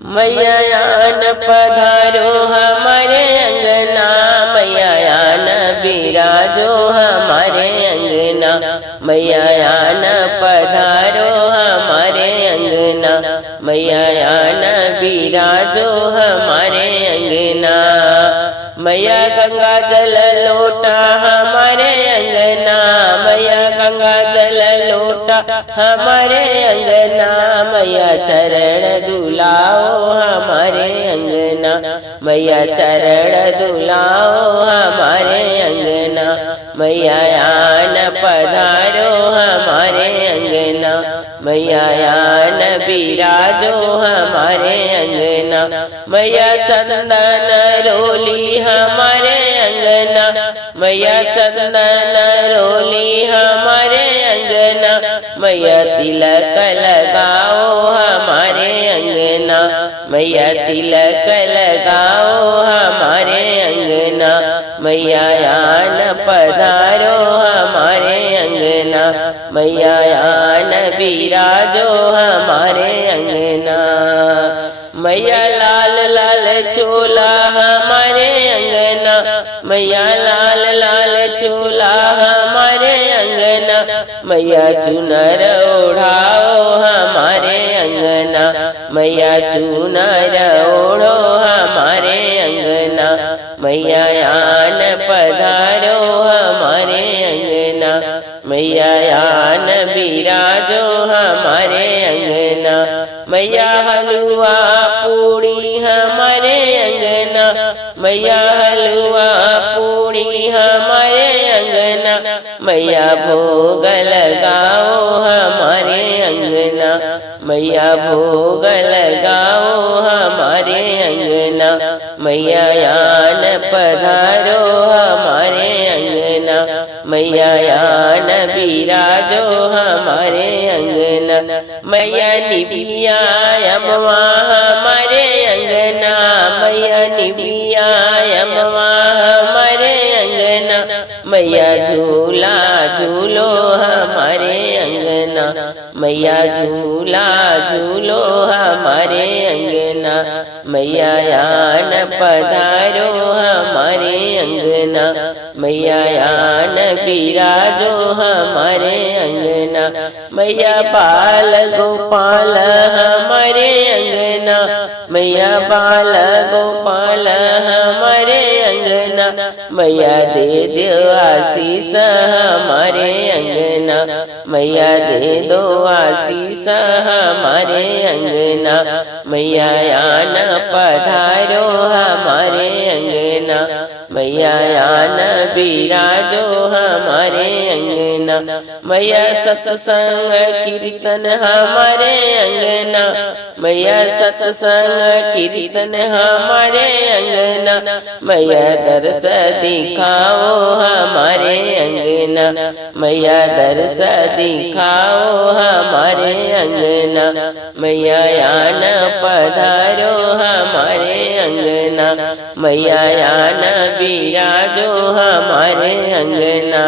मैया आन पधारो हमारे अंगना, मैया आन बिराजो हमारे अंगना, मैया आन पधारो हमारे अंगना, मैया आन बिराजो हमारे अंगना। मैया गंगा जल लोटा हमारे अंगना, मैया गंगा जल लोटा हमारे अंगना, मैया चरण दुलाओ हमारे अंगना, मैया चरण दुलाओ हमारे अंगना, मैया आन पधारो हमारे अंगना, मैया आन बिराजो हमारे अंगना, मैया चंदन रोली हमारे अंगना, मैया चंदन रोली हमारे अंगना, मैया तिलक लगाओ हमारे अंगना, मैया तिलक लगाओ हमारे अंगना, मैया आन पधारो हमारे अंगना, मैया आन बिराजो हमारे अंगना। मैया लाल लाल चोला हमारे अंगना, मैया लाल लाल चोला हमारे अंगना, मैया चुनर ओढ़ाओ हमारे अंगना, मैया चुनर ओढ़ो हमारे अंगना, मैया आन पधारो हमारे अंगना, मैया आन बिराजो हमारे अंगना, मैया हलवा पूड़ी हमारे अंगना, मैया हलवा पूड़ी हमारे अंगना, मैया भोग लगाओ हमारे अंगना, मैया भोग लगाओ हमारे अंगना, मैया आन पधारो हमारे अंगना, मैया आन बिराजो हमारे अंगना, मैया निबिया अम्मा हमारे अंगना, मैया निबिया अम्मा हमारे अंगना, मैया झूला झूलो हमारे अंगना, मैया झूला झूलो हमारे अंगना, मैया आन पधारो हमारे अंगना, मैया आन बिराजो हमारे अंगना, मैया बाल गोपाल हमारे अंगना, मैया बाल गोपाल हमारे अंगना, मैया दे दो आशीष हमारे अंगना, मैया दे दो आशीष हमारे अंगना, मैया आन पधारो हमारे अंगना, मैया आन बिराजो हमारे अंगना, मैया सत्संग कीर्तन हमारे अंगना, मैया सत्संग कीर्तन हमारे अंगना, मैया दर्श दिखाओ हमारे अंगना, मैया दर्श दिखाओ हमारे अंगना, मैया आन पधारो हमारे अंगना, मैया आन बिराजो हमारे अंगना।